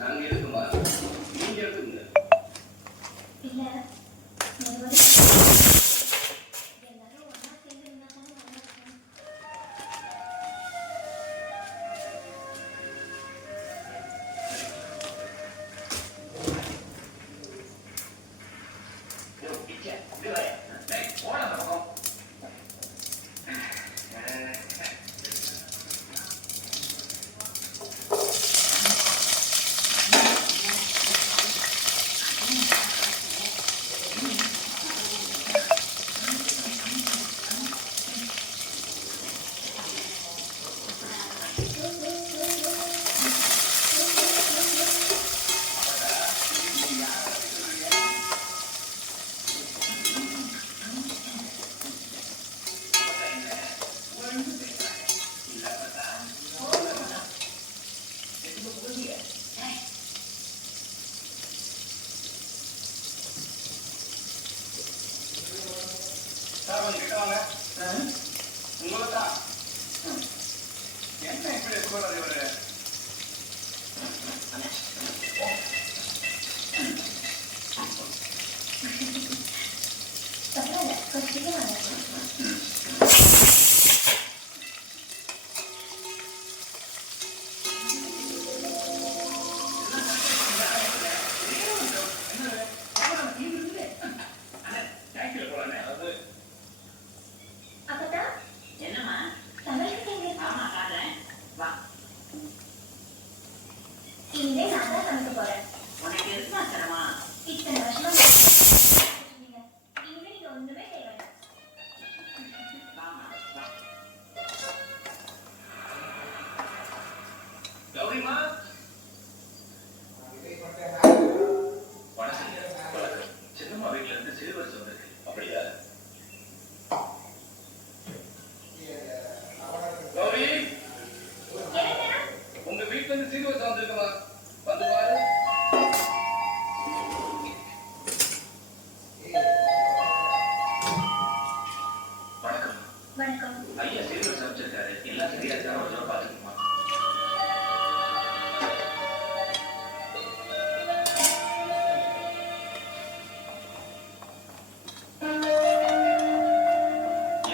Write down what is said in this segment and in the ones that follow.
நாங்க இருக்குமா? நீங்க இருக்குங்க. இல்ல உங்களுக்குதான் என்ன இப்படி சொல்றாரு இவரு? இனிமே நான் தான் சமைக்க போறேன். உனக்கு எதுமா தரமா? இத்தனை வருஷமா இனிமே நீங்க ஒண்ணுமே செய்ய வேண்டாம். கௌரிமா, சின்னம்மா வீட்டுல இருந்து சிறுவர் சொன்னது அப்படியா? கௌரி, உங்க வீட்டுல இருந்து சீர்வரிசை வந்திருக்குமா? வந்து பாரு. வணக்கம். வணக்கம். ஐயா சீர்வரிசை வச்சிருக்காரு. எல்லாம் சரியா இருக்கா? ஒரு தடவை பாத்துக்குமா?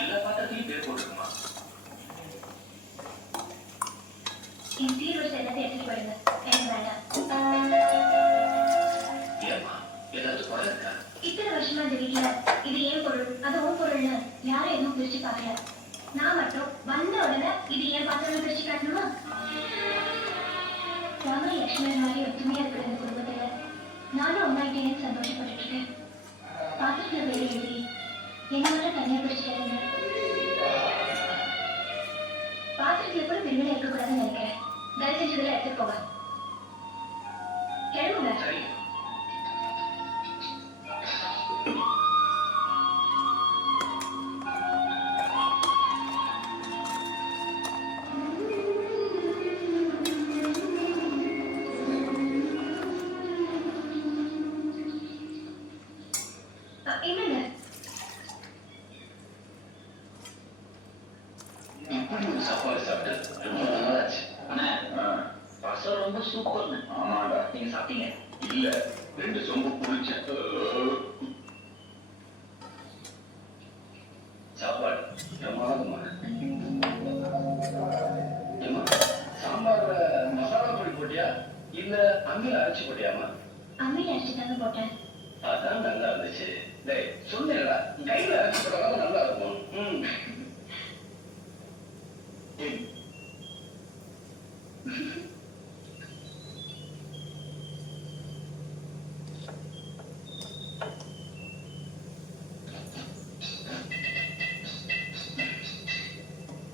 எல்லா பாத்திரத்தையும் பேர் போட்டுக்குமா? என் சீர்வரிசை எல்லாத்தையும் எடுத்துட்டு போயிடுங்க. எனக்கு வேண்டாம். ஏம்மா, ஏதாவது குறை இருக்கா? இத்தனை வருஷமா இந்த வீட்டுல இது ஏன் பொருள் அது உன் பொருள்னு யாரும் எதுவும் பிரிச்சு பார்க்கல. நான் மட்டும் வந்த உடனே இது ஏன் பாத்திரம் பிரிச்சு காட்டணுமா? ராம லட்சுமி மாதிரி ஒத்துமையா இருக்கிற இந்த குடும்பத்துல நானும் ஒன்னாயிட்டேன்னு சந்தோஷப்பட்டுட்டு இருக்கேன். பாத்திரத்துல வேலை எழுதி என்ன மட்டும் தனியா பிரிச்சுக்காதுங்க. பாத்திரத்துல கூட பிரிவினை இருக்கக்கூடாதுன்னு நினைக்கிறேன். தயவு செஞ்சதுல எடுத்துட்டு போங்க. கிளம்புங்க. சரி. என்னங்க இப்படி ஒரு சாப்பாடு சாப்பிட்டு ரொம்ப நாளாச்சு. அண்ணா, ரசம் ரொம்ப சூப்பர்ண்ணே. ஆமாடா. நீங்க சாப்பிட்டீங்க? இல்ல, 2 சொம்பு குடிச்சேன். சாப்பாடு பிரமாதமா. ஏம்மா, சாம்பார்ல மசாலா பொடி போட்டியா இல்ல அம்மியில அரைச்சு போட்டியாமா? அம்மியில அரைச்சு தாங்க போட்டேன். அதான் நல்லா இருந்துச்சு. டேய், சொன்னேன்டா, கையில அரைச்சு போட்டாதான் நல்லா இருக்கும்.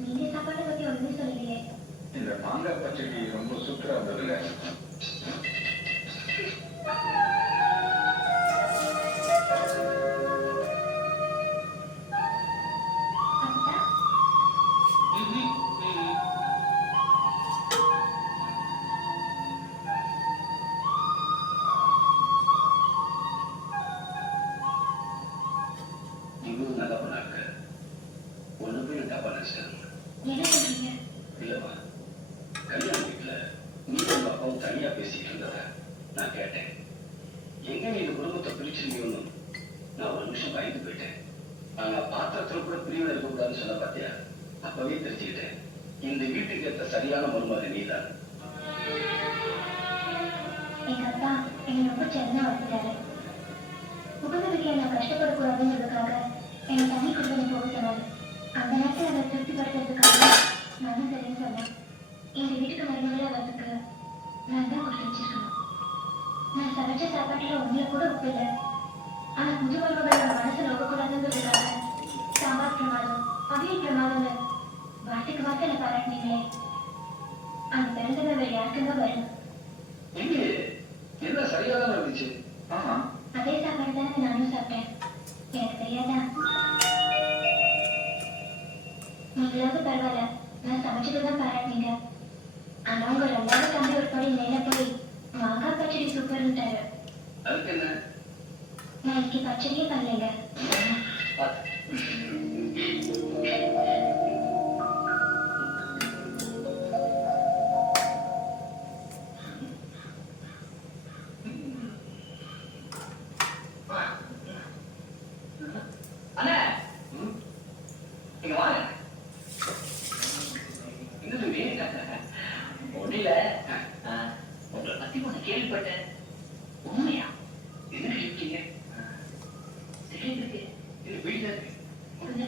நீங்க சாப்பாட்டை பத்தி ஒண்ணுமே சொல்லலையே. இந்த மாங்காய் பச்சடி ரொம்ப சூப்பரா இருந்ததுல. இவரும் நல்லா பண்ணாங்க. ஒண்ணு போய் தப்பா நினைச்சிட்டாங்க. என்ன சொல்றீங்க? இல்லம்மா, கல்யாண வீட்டுல நீ தனியா பேசிட்டு இருந்தத நான் கேட்டேன். எங்க நீ இந்த குடும்பத்தை பிரிச்சிருக்கீங்கன்னு நான் ஒரு நிமிஷம் பயந்து போயிட்டேன். ஆனா பாத்திரத்துல கூட பிரிவினை இருக்கக்கூடாதுன்னு சொன்ன பாத்தியா, அப்பவே தெரிஞ்சுக்கிட்டேன் இந்த வீட்டுக்கு ஏற்ற சரியான மருமக நீதான். எங்க அப்பா என்னை ரொம்ப செல்லமா வளர்த்துட்டாரு. புகுந்த வீட்டில் நான் கஷ்டப்படக்கூடாதுங்கிறதுக்காக என்னை தண்ணி கொடுத்து போக சொன்னாரு. அந்த நேரத்தில் அதை திருப்திப்படுத்துறதுக்காக நானும் சரின்னு சொன்னேன். இந்த வீட்டுக்கு மருமகளா வர்றதுக்கு நான் தான் கொடுத்து வச்சிருக்கணும். நான் சமைச்ச சாப்பாட்டுல உங்களை கூட உப்பு இல்லை. ஆனா புது மருமகளோட மனசு நோக்கக்கூடாதுங்கிறதுக்காக சாம்பார் பிரமாதம், அவியல் பிரமாதம்னு வார்த்தைக்கு வார்த்தை என்னை பாராட்டினீங்களே. அந்த பிறந்ததை வேற யாருக்குங்க வரும்? என்ன சரியாதான் இருந்துச்சு. ஆமா, அதே சாப்பாடு தானே நானும் சாப்பிட்டேன். எனக்கு தெரியாதா? நீங்களாவது பரவாயில்ல, நான் சமைச்சதுதான் பாராட்டினீங்க. ஆனா உங்க ரெண்டாவது தம்பி ஒரு படி மேல போய் மாங்காய் பச்சடி சூப்பர்ன்ட்டாரு. அதுக்கு என்ன? நான் இன்னைக்கு பச்சடியே பண்ணலைங்க. அண்ணா இங்க வாங்க. என்ன தம்பி? ஒண்ணு இல்ல, உங்களை பத்தி ஒண்ணு கேள்விப்பட்டேன். உண்மையா? என்ன கேட்டீங்க? தெரியுது. இது வீட்டுல இருக்கு. கொடுங்க.